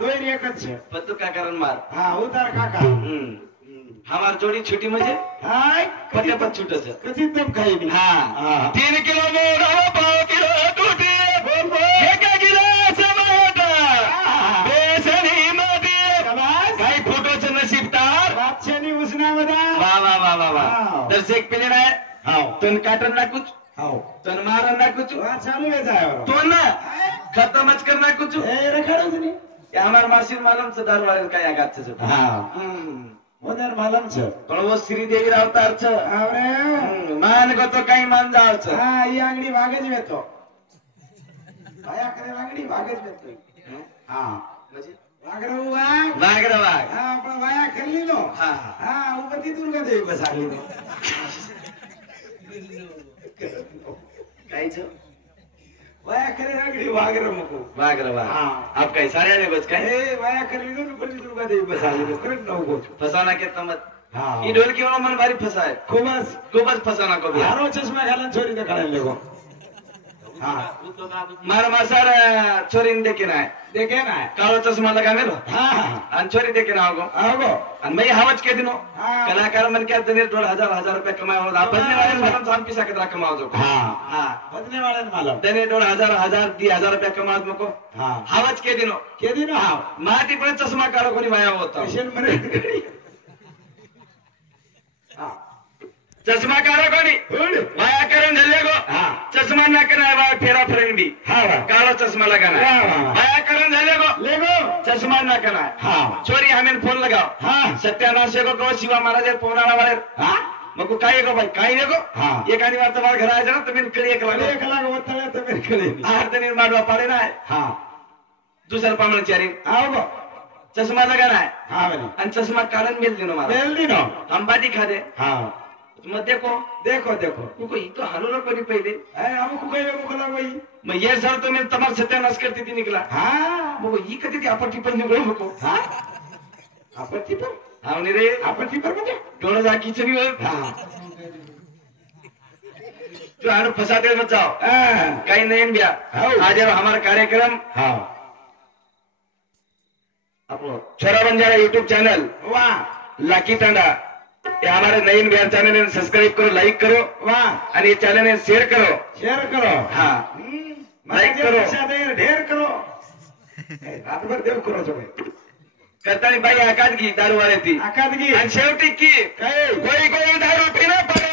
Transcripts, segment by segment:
दोन एकच छे पत्तू काकारण मार हाँ उतार काका हमार जोड़ी छुटी मुझे हाय पटे पर छूटे से कथी तुम खाई भी हाँ 3 किलो मोड़ा 5 किलो टूटी बोल बोल एक गिलास माटा बेसनी मोदी शाबाश काही फोटोचं नशीब तार बादशाहनी उसना बदा वाह वाह वाह वाह वाह हाँ। दर्शक पिले ना हां तन काटन ना कुछ हां तन मारन ना कुछ वा चालू है जाय तो ना खत्मच करना कुछ ए रखड़ो नहीं ये हमार मासिर मालूम से दारू वाले का या गाछ से हां मोदर मालूम छे पण वो श्रीदेवी अवतार छ आवरे मान गो तो काही मान जाव छ हां ई अंगडी वागज वेतो काया करे वागडी वागज वेतो हां म्हणजे वागरो वाग वागरा वाग हां पण वाया करली नो हां हां उपती दुर्गा देवी बसाली नो काही छ वाया करे वागडी वागरो मको वागरा वाग हां आप काही सारे आले बस काय ए वाया करली नो उपती दुर्गा देवी बसाली नो करत नो गो फसाना के तमत हां ई ढोलकी वाला मन भारी फसा है खूबच फसाना को भी हारो चश्मा घालन छोरी तो काढायला लगो हां मार मासार छोरीन देखे ना देखे ना काळो चष्मा लगा मेरो हां आणि छोरी देखे ना आगो आगो आणि मैं हावच के दिनो हाँ। कलाकार मन के दिन 1,500 रुपये कमायो आप बजने वाले मन हम पिसा के कमाओ जो हां हां बदने वाले मालूम दने 1,500 10,000 रुपये कमाओ मको हां हावच के दिनो के दिन हां माटी पण चष्मा काढो कोणी वाया होता कशन मरे हां चष्मा काढो कोणी वाया करून झाले गो हां चष्मा ना करा वाया फेरा फ्रेंड भी हां काळो चष्मा लगाना वाह, वाह। वाया करून झाले गो लेगो चष्मा ना करा हां छोरी हमें फोन लगाओ हां सत्यानाश को शिवा महाराज फोन आला वाले हां मग काय गो भाई काय गो हां एखादी वार तुम्हाला घर आहे ना तुम्ही कडे एक लागो एक लाख वतळे तर मेरे कळे आहार निर्माण माडवा पाडे ना हां दुसर पामण चारी आओ चष्मा लगाना है हां बनी आणि चष्मा काढून मेल दिनो मला बेल दिनो हम बाटी खादे हां मग देखो देखो देखो तुको ही तो हलो ना कोणी पहिले अरे हमको कहे को खला भाई मग ये सर तुम्ही तमार सत्यानाश करते ती निकला हां मग ही कधी ती आपटी पण निघलो नको हां आपत्ती पर आवनी रे आपत्ती पर म्हणजे डोळा जा किचनी वर हां तू आरो फसाते मत जाओ हां काही नहीं बिया आज हमारा कार्यक्रम हां अपनो छोरा बंजारा यूट्यूब चैनल वाह लाकी तांडा ये हमारे नईन बिहार चैनल ने सब्सक्राइब करो लाइक करो वाह और ये चैनल ने शेयर करो शेयर करो हाँ लाइक करो। करो ढेर करो रात भर देव करो सगळे करतानी बाई आकादगी दारू वाले थी आकादगी आणि शेवटी की काय कोई कोई दारू पीना पड़े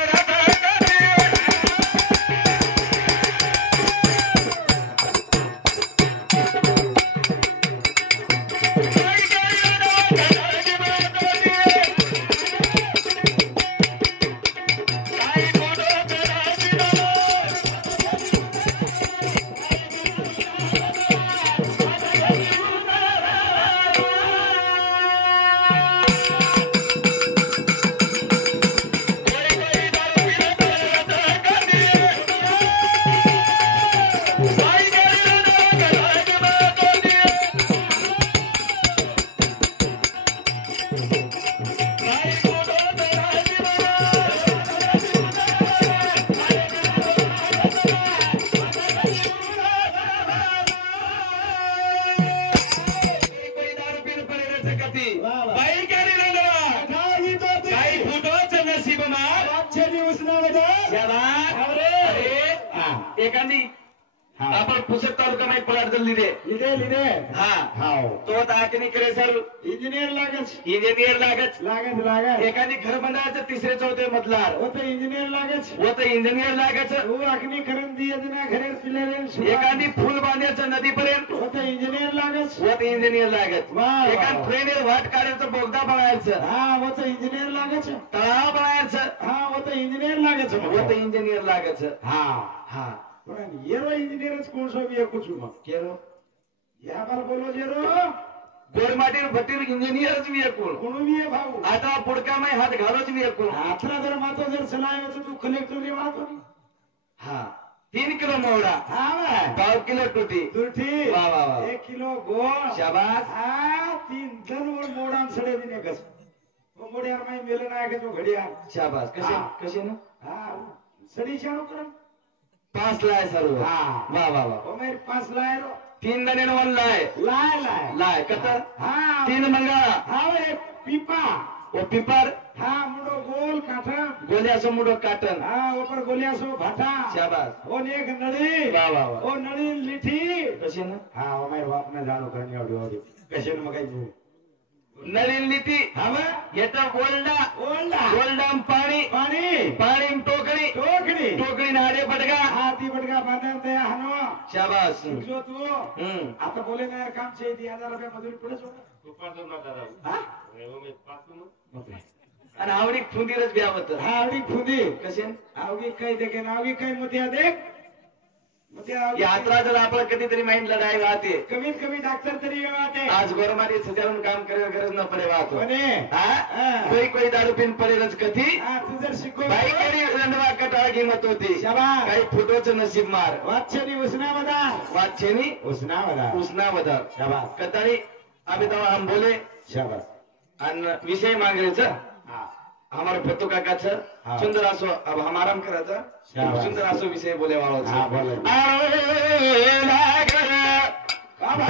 एखादी आपण पुसत तालुका में पलाट जल्दी दे लिदे लिदे हाँ हाओ तो ताकनी करे सर इंजिनियर लागत इंजिनियर लागत लागत लागत एखादी घर बांधायचं तिसरे चौथे मजलार वो तो इंजिनियर लागत वो तो इंजिनियर लागायचं वो अग्नि करून दिए ना घरे पिलेले एखादी फुल बांधायचं नदीपर्यंत वो तो इंजिनियर लागत वो तो इंजिनियर लागत वाह, वाह, एखाद वाह. ट्रेनर वाट काढायचं बोगदा बनायचं हाँ वो तो इंजिनियर लागत तळाव बनायचं हाँ वो तो इंजिनियर लागत वो तो इंजिनियर लागायचं हाँ हाँ पण येरो इंजिनियर कौन सो भी है कुछ में केरो या बार बोलो जेरो गोरमाटीर भट्टीर इंजिनियरच मी एकूण कोण भी है भाऊ आता पुडका मै हात घालोच मी एकूण आतला जर मातो जर चलाय तो तू कलेक्टर रे वाहतो हा 3 किलो मोवडा हाँ भाई 5 किलो टुटी तुरठी वाह, वाह, वाह. 1 किलो गोळ शाबाश हाँ 3 टन और मोडान सड़े दिने कस वो मोडियार में मेलन आए के जो घड़िया शाबाश कसे हाँ. कसे ना हाँ सड़ी चाणो करम 5 लाय सर्व हाँ. वाह वाह वाह वो मेरे 5 लाए रो तीन दाणे वन लाय लाय लाय लाय कतर हा तीन मंगाळा हा रे पीपा ओ पिपर हा मुडो गोल काठा गोलिया सो मुडो काटन हा ऊपर गोलिया सो भाटा शाबास ओ एक नळी वाह वाह वाह ओ नळी लिठी कशी ना हा ओ माय बाप ने जाणो करणी आवडी कशे मग काय नळीन नीती हवा येता गोल्डा ओल्डा गोल्डम पाणी पाणी पाणी टोकरी टोकडी टोकरी नाडे पटका हा ती बडगा बांधन ते हनो शाबास जो तू हम्म आता बोले ना यार काम छे 1000 रुपये मजुरी पुढे सोड हा आणि आवडी फुंदीरच ब्यावत हा आवडी फुदी कसे आवडी काही देखे आवडी काही मोतिया देख मोतिया यात्रा जर आपण कधीतरी माइंड लढाई वाहते कमीत कमी डॉक्टर तरी वाते आज गोरमारी सजावून काम करायला गरज न पडे वाहतो कोणे हा कोई कोई दारू पिन पडेलच कधी हा तू जर शिकव बाई कधी रंडवा कटाळ किंमत होती शाबास काही फोटोच नसीब मार वाच्छनी उस्नावदार वाच्छेनी उस्नावदार उसना बदर शाबास कताळी आम्ही तेव्हा हम बोले शाबास आणि विषय मागायचं हा हमारे फत्तू काकाचं हाँ। सुंदर असो अब हमारा करायचा शाबास। सुंदर असो विषय बोले वाळायचं हा बोले आ, लागलं. बाबा